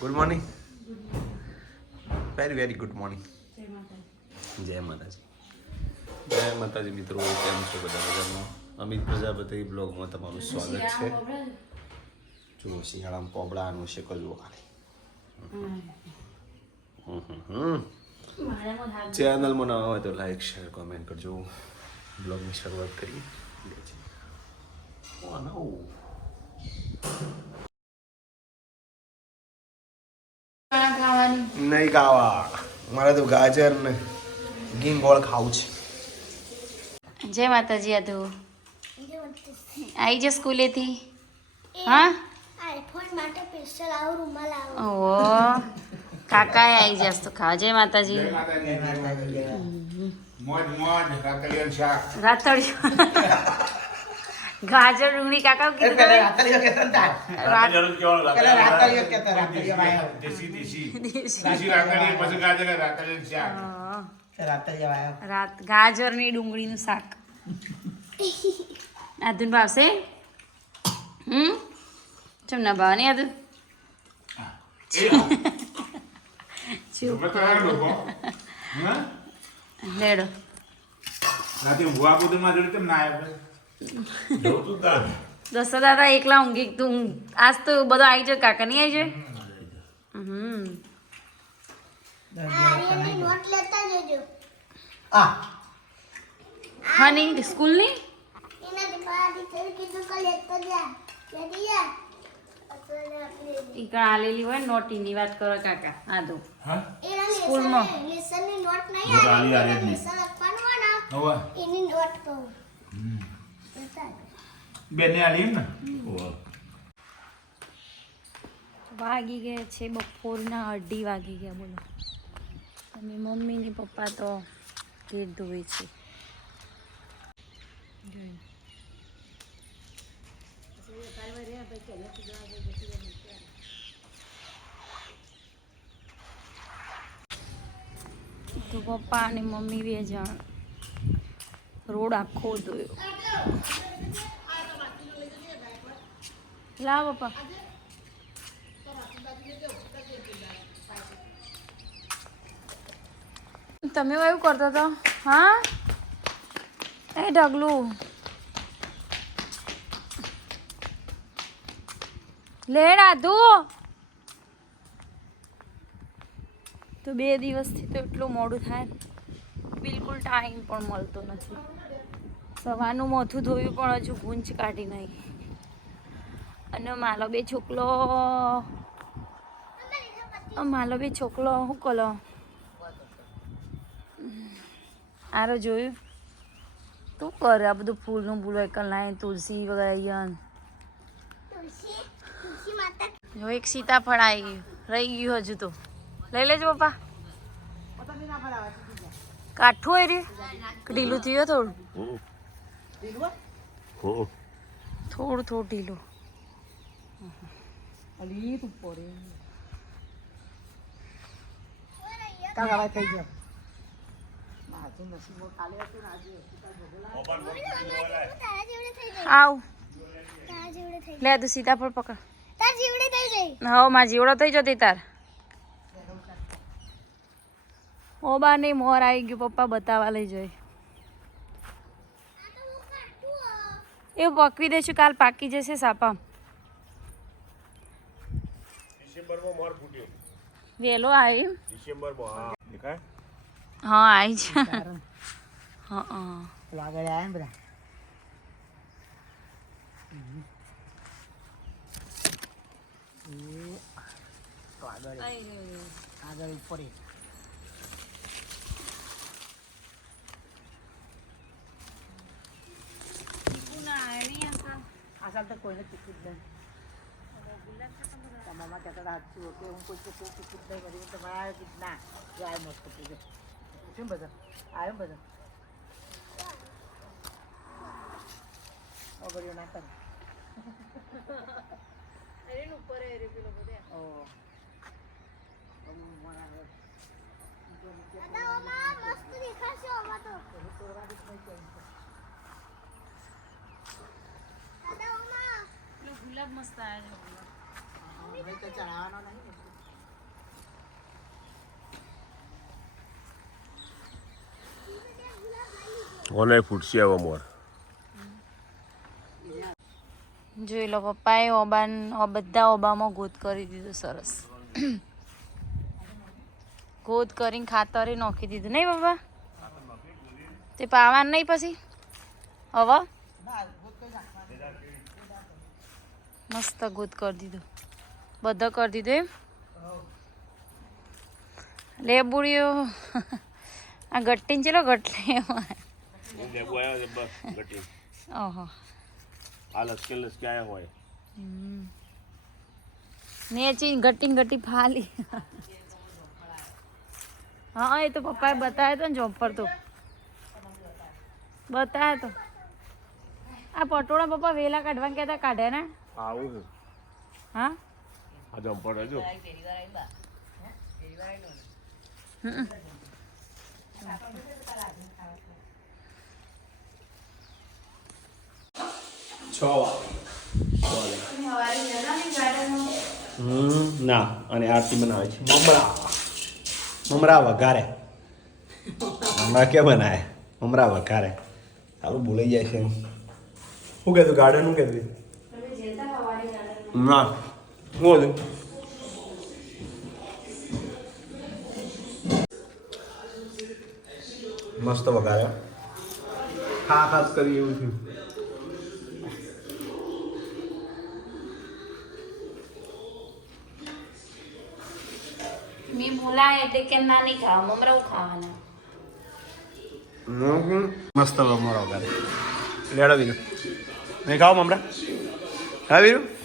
Good morning very very good morning જય માતાજી. જય માતાજી મિત્રો કેમ છો બધા મજામાં? અમિત પ્રજાપતિ બ્લોગમાં તમારું સ્વાગત છે. જુઓ શિયાળામાં પોબળાનું છે કજુઓ ખાલી. ચેનલમાં નવા હોય તો લાઈક શેર કોમેન્ટ કરજો. બ્લોગની શરૂઆત કરીએ. Oh, નહીં ખાવા મારે તો ગાજર ને ગીમ ગોળ ખાવું છે. જય માતાજી યાદવ આવી જા સ્કૂલેથી. હા? આઈફોન માટે સ્પેશિયલ આવો રૂમાલ આવો ઓ કાકાએ આવી જાસ તો ખાવા. જય માતાજી. મોજ મોજ. રાતળિયું ગાજર ડુંગળી કાકા કીધું તમે? રાત- દેશી દેશી દેશી. રાતળિયા પછી ગાજર રાતળિયાનું શાક. હા. રાત ગાજરની ડુંગળીનું શાક. આધુન ભાવશે? હમ? ચમ ના ભાવ નહીં હા લેડો રાતે ભુવા બુદ્ધમાં જોડે તેમ ના આવ્યો? દસો દાદા એકલા ઊંઘી તું આજ તો બધો આવી જાય કાકા નહીં આવી જાય હમ નોટ હા નહીં સ્કૂલની એના દીકરા ટીચર કીધું કે લેતા જા લેતી જા અત્યારે આપણે ઈ આલેલી હોય ને નોટીની વાત કરો કાકા આ હા? એના સ્કૂલમાં. લેસન લેસનની નોટ નહીં નોટ આલી આવી આલી જ નહીં. લેસન લખવાનું હોય ને? એની નોટ કહું. લેતા જ. બેને આલી ને? વાગી ગયા છે બપોરના અઢી વાગી ગયા બોલો. અને મમ્મી ને પપ્પા તો ઘેર ધોવે છે. તો પપ્પા અને મમ્મી બે જણ રોડ આખો ધોયો. લાવ પપ્પા. તમે એવું કરતો હતો? હા? એ ઢગલું. લેડ આધુ તો બે દિવસથી તો એટલું મોડું થાય બિલકુલ ટાઈમ પણ મળતો નથી. સવારનું મોથું ધોયું પણ હજુ ગુંજ કાઢી નહીં. અને માલો બે છોકલો માલો બે છોકલો શું કલો? આરો જોયું? તું કરે આ બધું ફૂલનું ફૂલ એક કલાય તુલસી વગેરે અહીંયા તુલસી તુલસી માતા જો એક સીતાફળ આવી ગયું રહી ગયું હજુ તો. લઈ લેજો પપ્પા. કાઠું હોય રે? ઢીલું થયું થોડું? થોડું થોડું ઢીલું. તારા જેવડે થઈ જાય આવ. તારા જેવડે લે તું સીતાફળ પકડ. તારા જેવડે થઈ જાય હવે માં જીવડો થઈ જતી તાર. ઓ બા નહીં મોર આવી ગયું. પપ્પા બતાવવા લઈ જાય આ તો હું કાઢું હો. એ પકવી દઈશું કાલ પાકી જશે સાપા. વેલો આવી ડિસેમ્બરમાં હા. આવી છે હા હા. આગળ આવ્યા બધા આગળ આગળ ઉપર એ. આ સાલ તો કોઈને ટિકિટ નહીં તમારા કહેતા હતા સાચું કે હું કોઈ કોઈ ટિકિટ નહીં કરી તો મારા કીધું ના. જો આ મસ્ત પૂછે ને બધા? આવ્યો બધા? ઓગળ્યો ના કરે. મસ્ત દેખાશે ઓમાં તો જ મસ્ત આવ્યો હવે જોઈ લો પપ્પાએ ઓબાન બધા ઓબામાં ગોદ કરી દીધું સરસ. ગોદ કરીને ખાતરે નાખી દીધું. નહીં બાબા? તે પાવાનું નહીં પછી? હવે? મસ્ત ગોત કરી દીધું બધા કરી દીધું એમ લે બુડીઓ આ ગટ્ટીને ચેલો ગટલે ઓહો આ લસકે લસકે આયા હોય નેચી ગટ્ટી ગટ્ટી ફાલી હા એ તો પપ્પાએ બતાવ્યો તો ને જોબ પર તો બતાવ્યો તો આ પટોળા પપ્પા વેલા કાઢવા કહેતા કાઢે ને આવું છું. હા? આ જમ્પર હજુ છ હમ ના અને આરતી બનાવે છે. મમરા. મમરા વઘારે. મમરા કે બનાવે મમરા વઘારે. સારું ભૂલાઈ જાય છે. શું કહેતું ગાર્ડન શું કહેતું? ના બોલ મસ્ત વગાડ્યા હા ખાસ કરી એવું થયું મેં બોલાય એટલે કે ના નહીં ખાવા મમરા ખાવાના મસ્ત મમરા વઘારે લેડો બીજું નહીં ખાવ મમરા હા વીરુ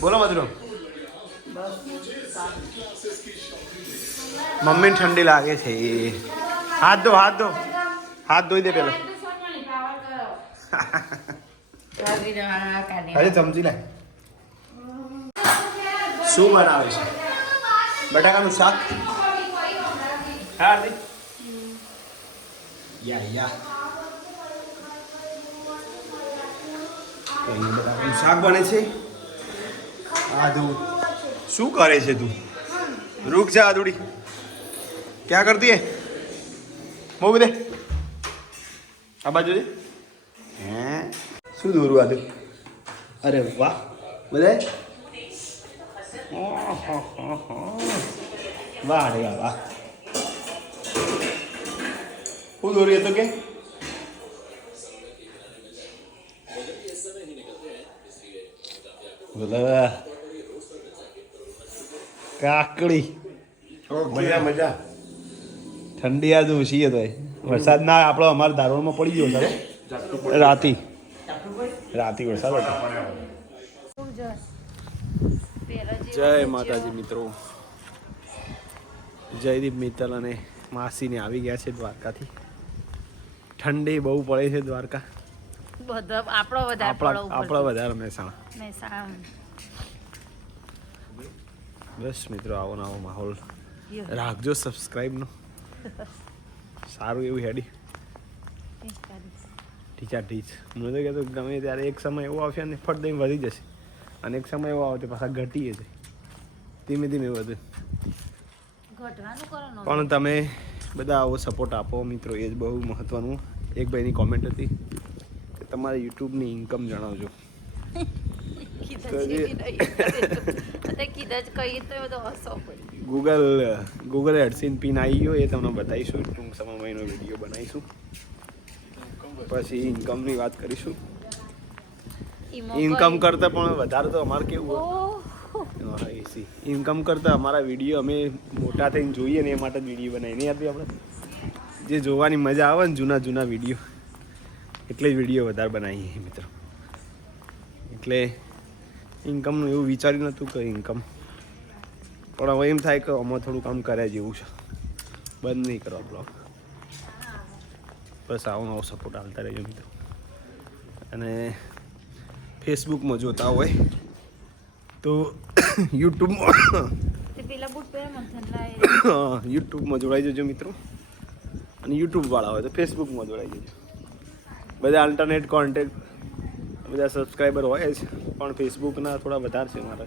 બોલો મધુરો. મમ્મીને ઠંડી લાગે છે. હાથ ધો હાથ ધો. હાથ ધોઈ દે પેલો. અરે સમજી લે શું બનાવે છે? બટાકાનું શાક? હા યા યા. બટાકાનું શાક બને છે? આદુ શું કરે છે તું? રૂક જા આદુડી ક્યાં કરતી હે? મોગ દે આ બાજુ દે. હે? શું દોરું આદુ અરે વાહ. બધે? વાહ રે વાહ. શું દોરી હતો કે? બોલા કાકડી. મજા મજા. ઠંડી આજ ઓછી તો વરસાદ ના આપણો અમારા ધારોળમાં પડી ગયો સારો રાતી. રાતી વરસાદ જય માતાજી મિત્રો. જયદીપ મિત્તલ અને માસીને આવી ગયા છે દ્વારકાથી. ઠંડી બહુ પડે છે દ્વારકા. બધો આપણો વધારે આપણા પડો આપણા વધારે મહેસાણા. મહેસાણા. બસ મિત્રો આવો ને આવો માહોલ. રાખજો સબસ્ક્રાઈબનો સારું એવું હેડી. ટીચા ટીચ મને તો કહેતો ગમે ત્યારે એક સમય એવો આવશે ને ફટ દઈને વધી જશે. અને એક સમય એવો આવશે પાછા ઘટીએ છે. ધીમે ધીમે વધે. પણ તમે બધા આવો સપોર્ટ આપો મિત્રો. એ જ બહુ મહત્ત્વનું એક ભાઈની કોમેન્ટ હતી. તમારે યુટ્યુબની ઇન્કમ જણાવજો. ગૂગલ ગૂગલ એડસીન પિન આવી ગયો એ તમને બતાવીશું. ટૂંક સમયમાં એનો વીડિયો બનાવીશું. પછી ઇન્કમની વાત કરીશું. ઇન્કમ કરતાં પણ વધારે તો અમારે કેવું હા, એસી ઇન્કમ કરતાં અમારા વીડિયો અમે મોટા થઈને જોઈએ ને એ માટે જ વીડિયો બનાવીને આપી આપણે? જે જોવાની મજા આવે ને જૂના જૂના વીડિયો. એટલે જ વીડિયો વધારે બનાવીએ મિત્રો. એટલે ઇન્કમનું એવું વિચાર્યું નહોતું કે ઇન્કમ પણ હવે એમ થાય કે આમાં થોડું કામ કર્યા જેવું છે. બંધ નહીં કરો બ્લોગ બસ આવો નવો સપોર્ટ આવતા રહેજો મિત્રો. અને ફેસબુકમાં જોતા હોય તો યુટ્યુબમાં યુટ્યુબમાં જોડાઈ જજો મિત્રો. અને યુટ્યુબવાળા હોય તો ફેસબુકમાં જોડાઈ જજો. બધા અલ્ટરનેટ કોન્ટેક્ટ બધા સબસ્ક્રાઈબર હોય જ પણ ફેસબુકના થોડા વધારે છે મારા.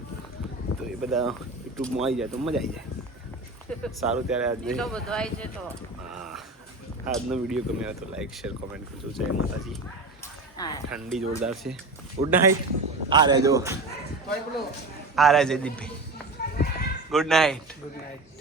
તો એ બધા યુટ્યુબમાં આવી જાય તો મજા આવી જાય. સારું ત્યારે આજે એટલો આવી છે તો. હા. આજનો વીડિયો ગમે તો લાઈક શેર કોમેન્ટ કરજો. જય માતાજી. ઠંડી જોરદાર છે. ગુડ નાઇટ આ રહેજો. આ રહેજે Deepbhai. Good night good night